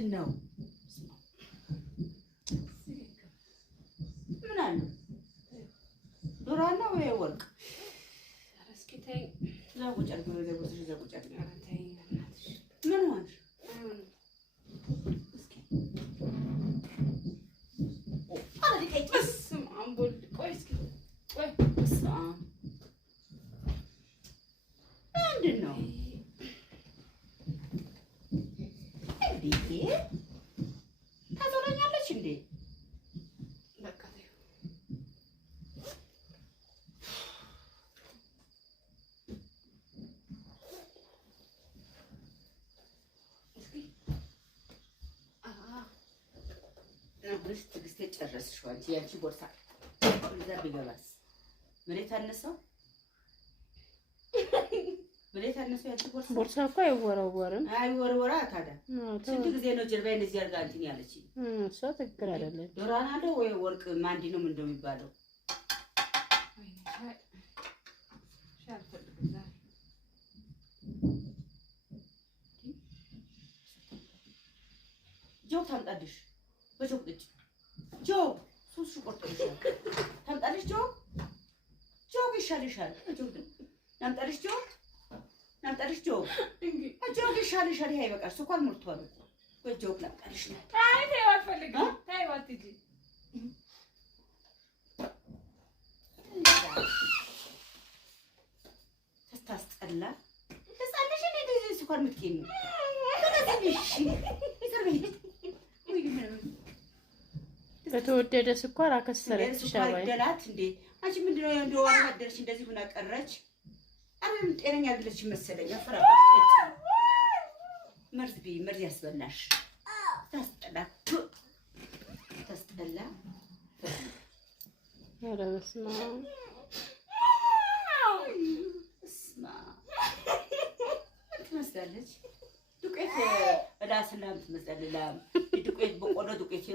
ምንድነው? ምን አለ? ዶራና ወይ ወርቅ? እስኪ ተይ ዛጎጫል ገረዘቦች ዛጎጫል። ተይ ምን ሆነሽ? እስኪ አለ ዲቀይስ አምቦል ቆይ እስኪ ቆይ ሰዓት ምንድነው? እንዴ ታዞረኛለች እንዴ? በቃ ተይው። እስኪ ነብስ ትግስቴ ጨረስሽው አንቺ ያንቺ ቦርሳ እዛ ቢገባስ መሬት አነሳው መሬት አነሳው ያንቺ ቦርሳ እኮ አይወረወርም። አይወረወራ ታዲያ ስንት ጊዜ ነው ጀርባዬን እዚህ አድርጋ እንትን ያለችኝ? እሷ ትክክል አይደለም። ዶራና አለ ወይ ወርቅ ማንዲ ነው ምን እንደሚባለው? ጆክ ታምጣልሽ በጆክ ልጅ ጆክ ሶስት ቆርጦልሻል። ታምጣልሽ ጆክ ጆክ ይሻልሻል። ጆክ ታምጣልሽ ጆክ ናምጣልሽ ጆክ ጆክ ይሻልሻል። ይሄ አይበቃሽ ስኳር ሞልቷል እኮ ወይ ጆክ ናምጣልሽ ነው። አይ ተይው አልፈልግም። ተይው አትጂ ታስጠላ ተጻለሽ እንዴ ስኳር ምትኬኝ ተነዚሽ ይሰርበይ በተወደደ ስኳር አከሰረች ሻባይ ደላት እንዴ አንቺ ምንድነው እንደው አደረሽ እንደዚህ ሆና ቀረች። አሁን ጤነኛ አይደለች መሰለኝ። አፈራባሽ እጭ መርዝ ያስበላሽ ታስጠላ ታስጠላ። ኧረ በስመ አብ እስማ ትመስላለች። ዱቄት እዳስላም ትመስላለች። ዱቄት በቆሎ ዱቄት